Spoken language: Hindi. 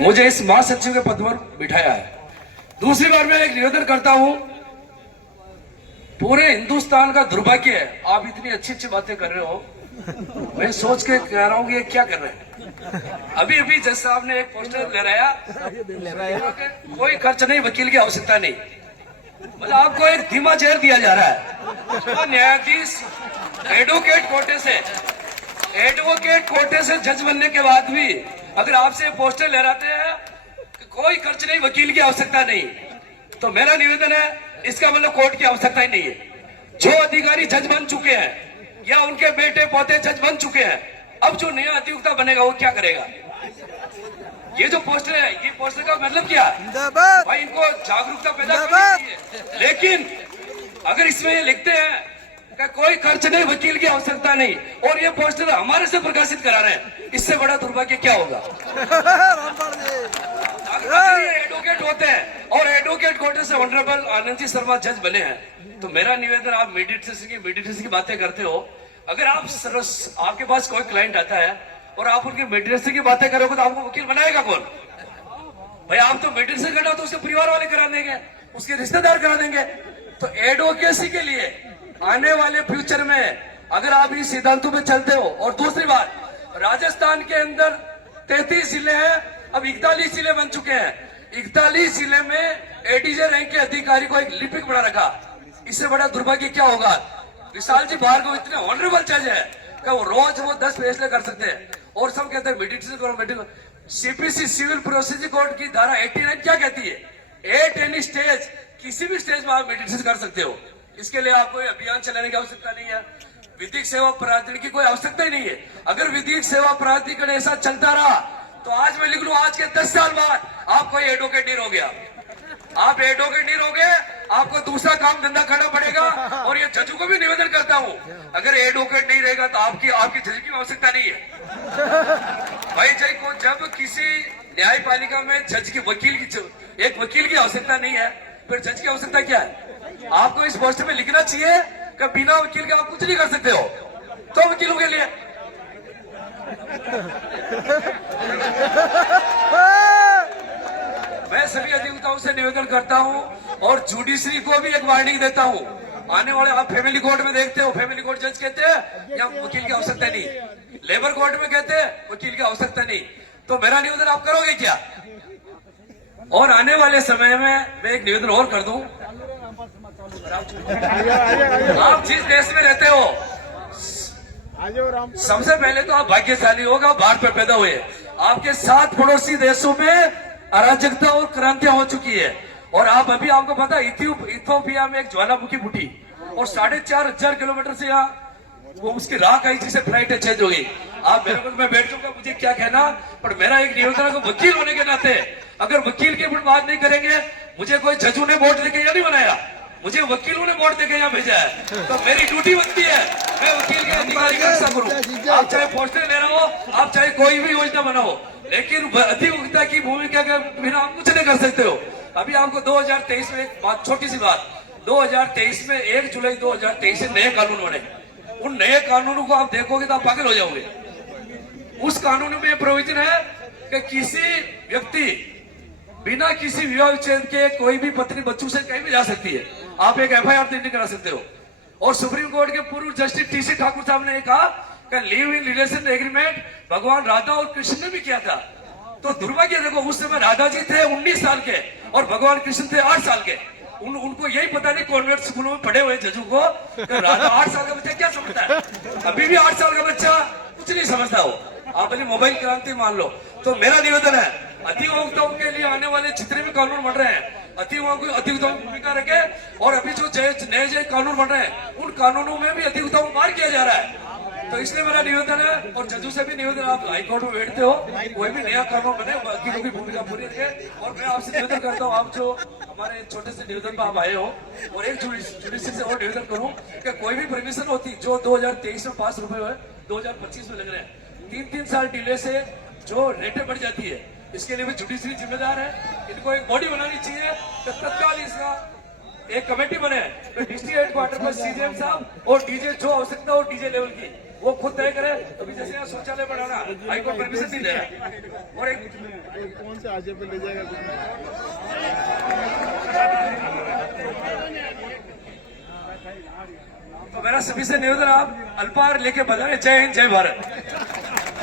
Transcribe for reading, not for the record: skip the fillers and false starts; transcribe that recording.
मुझे इस महासचिव के पद पर बिठाया है। दूसरी बार मैं एक निवेदन करता हूं, पूरे हिंदुस्तान का दुर्भाग्य है आप इतनी अच्छी अच्छी बातें कर रहे हो, मैं सोच के कह रहा हूं कि ये क्या कर रहे हैं। अभी अभी जज साहब ने एक पोस्टर लहराया, कोई खर्च नहीं, वकील की आवश्यकता नहीं। मतलब आपको एक धीमा जहर दिया जा रहा है। न्यायाधीश एडवोकेट कोटे से जज बनने के बाद भी अगर आपसे पोस्टर लहराते हैं कि कोई खर्च नहीं, वकील की आवश्यकता नहीं, तो मेरा निवेदन है इसका मतलब कोर्ट की आवश्यकता ही नहीं है। जो अधिकारी जज बन चुके हैं या उनके बेटे पोते जज बन चुके हैं, अब जो नया अधिवक्ता बनेगा वो क्या करेगा? ये जो पोस्टर है, ये पोस्टर का मतलब क्या है? भाई इनको जागरूकता पैदा करनी चाहिए। लेकिन अगर इसमें ये लिखते हैं कि कोई खर्च नहीं, वकील की आवश्यकता नहीं, और ये पोस्टर हमारे से प्रकाशित करा रहे हैं, इससे बड़ा दुर्भाग्य क्या होगा? एडवोकेट होते हैं और एडवोकेट कोटे से ऑनरेबल आनंद जी शर्मा जज बने हैं, तो मेरा निवेदन, आप मेडिटेशन की बातें करते हो, अगर आपके पास कोई क्लाइंट आता है और आप उनकी मेडिटेशन की बातें करोगे तो आपको वकील बनाएगा कौन? भाई आप तो मेडिटेशन करना तो उसके परिवार वाले करा देंगे, उसके रिश्तेदार करा देंगे। तो एडवोकेसी के लिए आने वाले फ्यूचर में अगर आप इस सिद्धांतों पे चलते हो, और दूसरी बात, राजस्थान के अंदर 33 जिले हैं, अब 41 जिले बन चुके हैं। 41 जिले में एडीजे रैंक के अधिकारी को एक लिपिक बना रखा, इससे बड़ा दुर्भाग्य क्या होगा? विशाल जी भार्गव इतने ऑनरेबल जज है कि वो रोज 10 फैसले कर सकते हैं, और सब कहते हैं मेडिटेशन करो। सीपीसी सिविल प्रोसीजर कोड की धारा 89 क्या कहती है? एट एनी स्टेज, किसी भी स्टेज में आप मेडिटेशन कर सकते हो। इसके लिए आपको अभियान चलाने की आवश्यकता नहीं है, विधिक सेवा प्राधिकरण की कोई आवश्यकता ही नहीं है। अगर विधिक सेवा प्राधिकरण ऐसा चलता रहा तो आज मैं लिख लूं, आज के 10 साल बाद आप कोई एडवोकेट नहीं रहोगे। आप एडवोकेट नहीं रहोगे, आपको दूसरा काम धंधा करना पड़ेगा। और ये जजों को भी निवेदन करता हूं, अगर एडवोकेट नहीं रहेगा तो आपकी जज की आवश्यकता नहीं है। भाई जज को जब किसी न्यायपालिका में जज की एक वकील की आवश्यकता नहीं है, फिर जज की आवश्यकता क्या है? आपको इस पोस्टर में लिखना चाहिए कि बिना वकील के आप कुछ नहीं कर सकते हो, तो वकीलों के लिए मैं सभी अधिवक्ताओं से निवेदन करता हूं, और जुडिशरी को भी एक वार्निंग देता हूं। आने वाले आप फैमिली कोर्ट में देखते हो, फैमिली कोर्ट जज कहते हैं या वकील की आवश्यकता नहीं, लेबर कोर्ट में कहते हैं वकील की आवश्यकता नहीं, तो मेरा निवेदन आप करोगे क्या? और आने वाले समय में मैं एक निवेदन और कर दूं, आप जिस देश में रहते हो, सबसे पहले तो आप भाग्यशाली होगा, भारत में पैदा हुए। आपके 7 पड़ोसी देशों में अराजकता और क्रांतियां हो चुकी है, और आपको पता है इथियोपिया में एक ज्वालामुखी फूटी और 4,500 किलोमीटर से यहाँ वो उसकी राख आई, जिसे फ्लाइट चेंज हो गई। आप मेरे को, मैं बैठ जाऊंगा, मुझे क्या कहना, पर मेरा एक निवेदन है, वकील होने के नाते अगर वकील के ऊपर बात नहीं करेंगे, मुझे कोई जजों ने वोट देके या नहीं बनाया, मुझे वकीलों ने वोट देके यहाँ भेजा है, तो मेरी ड्यूटी बनती है मैं वकील के अधिकारी की रक्षा करूं। आप चाहे पोस्टर ले रहे हो, आप चाहे कोई भी योजना बनाओ, लेकिन अधिवक्ता की भूमिका के बिना आप कुछ नहीं कर सकते हो। अभी आपको 2023 में एक बात, छोटी सी बात, 2023 में 1 जुलाई 2023 से नए कानून बने। उन नए कानूनों को आप देखोगे तो आप पागल हो जाओगे। उस कानून में प्रोविजन है कि किसी व्यक्ति बिना किसी विवाह विच्छेद के कोई भी पत्नी बच्चों से कहीं भी जा सकती है, आप एक एफआईआर नहीं करा सकते हो। और सुप्रीम कोर्ट के पूर्व जस्टिस टीसी ठाकुर साहब ने कहा कि लिव इन रिलेशन एग्रीमेंट भगवान राधा और कृष्ण ने भी किया था। तो दुर्भाग्य देखो, उस समय राधा जी थे 19 साल के और भगवान कृष्ण थे 8 साल के। उनको यही पता नहीं कॉन्वेंट स्कूलों में पढ़े हुए जजों को, राधा 8 साल का बच्चा क्या समझता है? अभी भी 8 साल का बच्चा कुछ नहीं समझता हो। आप अपनी मोबाइल क्रांति मान लो। तो मेरा निवेदन है, अधिवक्ताओं के लिए आने वाले जितने भी कानून बन रहे हैं, अधिवक्ताओं की भूमिका रखे, और अभी जो नए कानून बन रहे हैं उन कानूनों में भी अधिवक्ताओं को मार किया जा रहा है। तो इसलिए मेरा निवेदन है, और जजों से भी निवेदन, आप हाईकोर्ट में बैठते हो, कोई भी नया कानून बने, वकीलों की भूमिका पूरी रखे। और मैं आपसे निवेदन करता हूँ, आप जो हमारे छोटे से निवेदन पर आप आए हो, और एक जुडिशरी से और निवेदन करूँ कि कोई भी परमिशन होती जो 2023 में 5 रुपए हुए 2025 में लग रहे हैं, 3-3 साल डिले से जो रेटें बढ़ जाती है, इसके लिए भी जुडिशरी जिम्मेदार है। इनको एक बॉडी बनानी चाहिए कि तत्काल इसका एक कमेटी बने, डिस्ट्रिक्ट हेडक्वार्टर पर सीजीएम साहब और डीजे जो आवश्यकता हो डीजे लेवल की वो खुद तय करे। अभी जैसे यहाँ शौचालय बनाना हाईकोर्ट परमिशन नहीं दे रहा और एक कौन से आजे पे ले जाएगा? तो मेरा सभी से निवेदन, आप अल्पाहार लेके बजाए। जय हिंद, जय भारत।